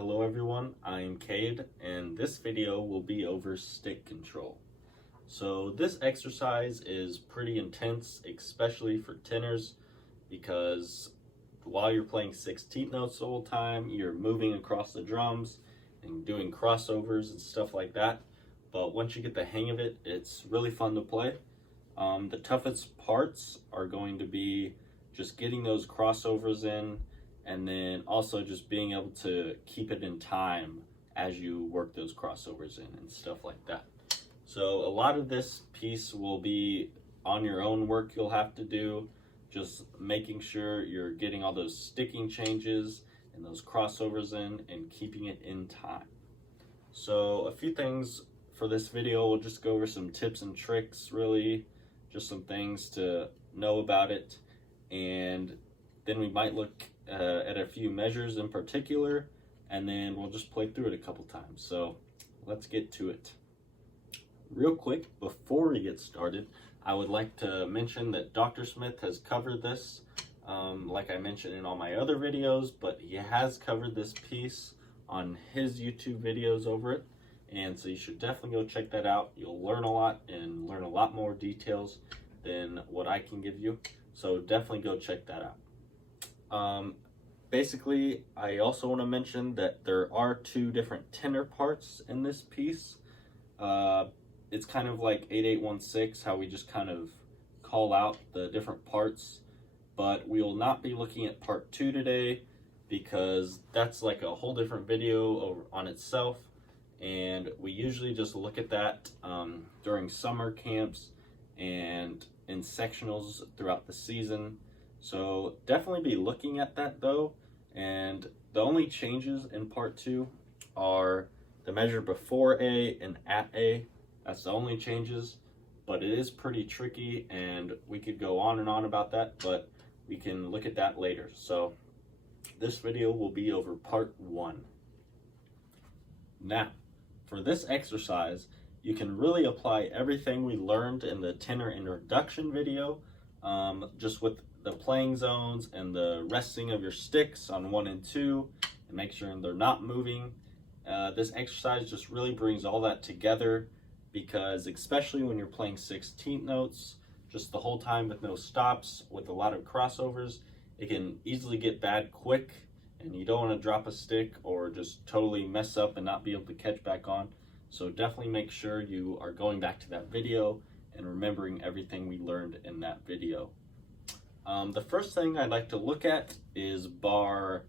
Hello everyone, I'm Cade, and this video will be over stick control. So this exercise is pretty intense, especially for tenors, because while you're playing 16th notes the whole time, you're moving across the drums and doing crossovers and stuff like that. But once you get the hang of it, it's really fun to play. The toughest parts are going to be just getting those crossovers in, and then also just being able to keep it in time as you work those crossovers in and stuff like that. So a lot of this piece will be on your own work you'll have to do, just making sure you're getting all those sticking changes and those crossovers in and keeping it in time. So a few things for this video, we'll just go over some tips and tricks, really, just some things to know about it, and then we might look at a few measures in particular, and then we'll just play through it a couple times. So let's get to it. Real quick, before we get started, I would like to mention that Dr. Smith has covered this, like I mentioned in all my other videos, but he has covered this piece on his YouTube videos over it, and so you should definitely go check that out. You'll learn a lot and learn a lot more details than what I can give you, so definitely go check that out. Basically, I also want to mention that there are two different tenor parts in this piece. It's kind of like 8816, how we just kind of call out the different parts, but we will not be looking at part 2 today because that's like a whole different video over on itself, and we usually just look at that during summer camps and in sectionals throughout the season. So definitely be looking at that though, and the only changes in part 2 are the measure before A and at A. That's the only changes, but it is pretty tricky and we could go on and on about that, but we can look at that later. So this video will be over part 1. Now, for this exercise, you can really apply everything we learned in the tenor introduction video, just with the playing zones and the resting of your sticks on 1 and 2 and make sure they're not moving. This exercise just really brings all that together, because especially when you're playing 16th notes just the whole time with no stops, with a lot of crossovers, it can easily get bad quick and you don't want to drop a stick or just totally mess up and not be able to catch back on. So definitely make sure you are going back to that video and remembering everything we learned in that video. The first thing I'd like to look at is bar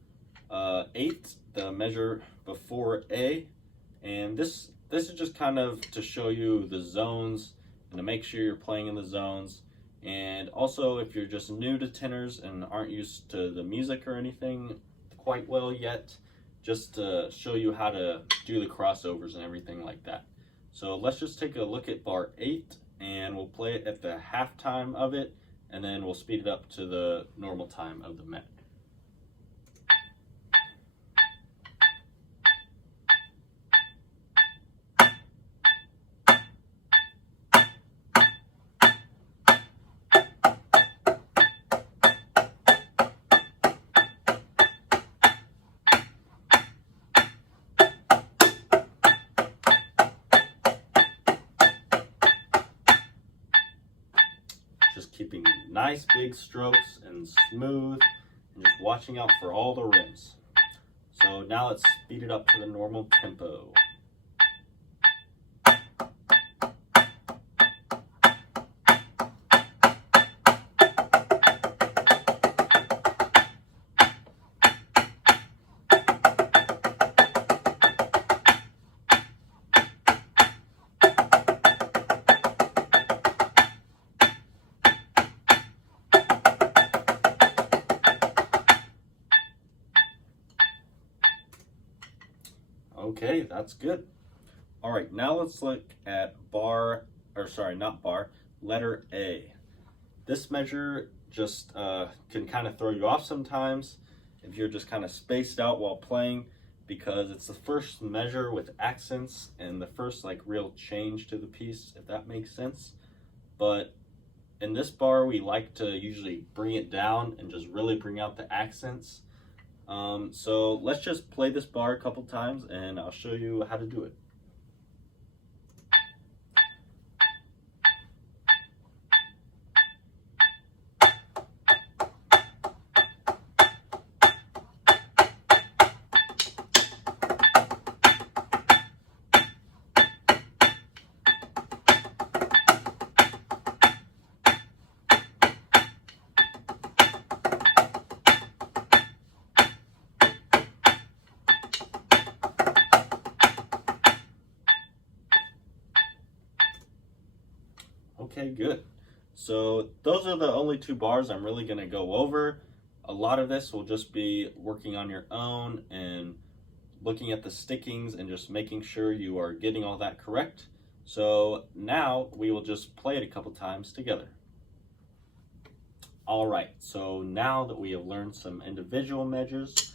8, the measure before A, and this is just kind of to show you the zones and to make sure you're playing in the zones. And also, if you're just new to tenors and aren't used to the music or anything quite well yet, just to show you how to do the crossovers and everything like that. So let's just take a look at bar 8, and we'll play it at the half time of it, and then we'll speed it up to the normal time of the met. Just keeping nice big strokes and smooth, and just watching out for all the rims. So now let's speed it up to the normal tempo. Okay, that's good. All right, now let's look at letter A. This measure just can kind of throw you off sometimes if you're just kind of spaced out while playing, because it's the first measure with accents and the first like real change to the piece, if that makes sense. But in this bar, we like to usually bring it down and just really bring out the accents. So let's just play this bar a couple times and I'll show you how to do it. Okay, good. So those are the only two bars I'm really going to go over. A lot of this will just be working on your own and looking at the stickings and just making sure you are getting all that correct. So now we will just play it a couple times together. All right, so now that we have learned some individual measures,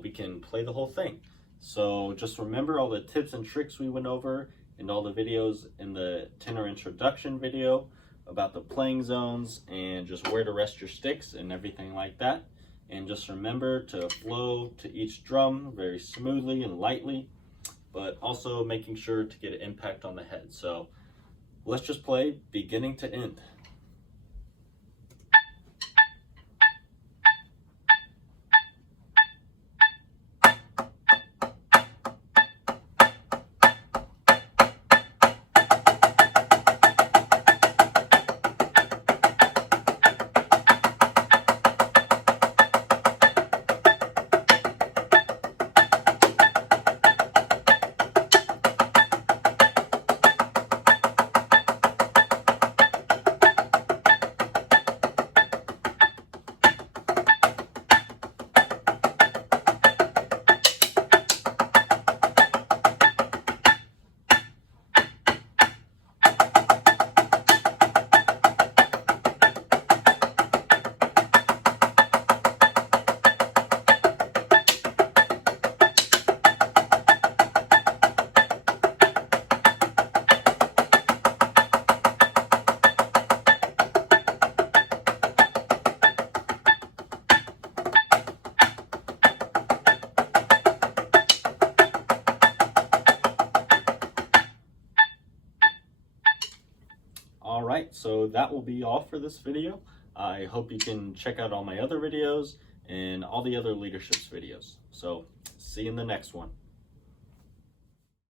we can play the whole thing. So just remember all the tips and tricks we went over and all the videos in the tenor introduction video about the playing zones and just where to rest your sticks and everything like that. And just remember to flow to each drum very smoothly and lightly, but also making sure to get an impact on the head. So let's just play beginning to end. All right, so that will be all for this video. I hope you can check out all my other videos and all the other leaderships videos. So see you in the next one.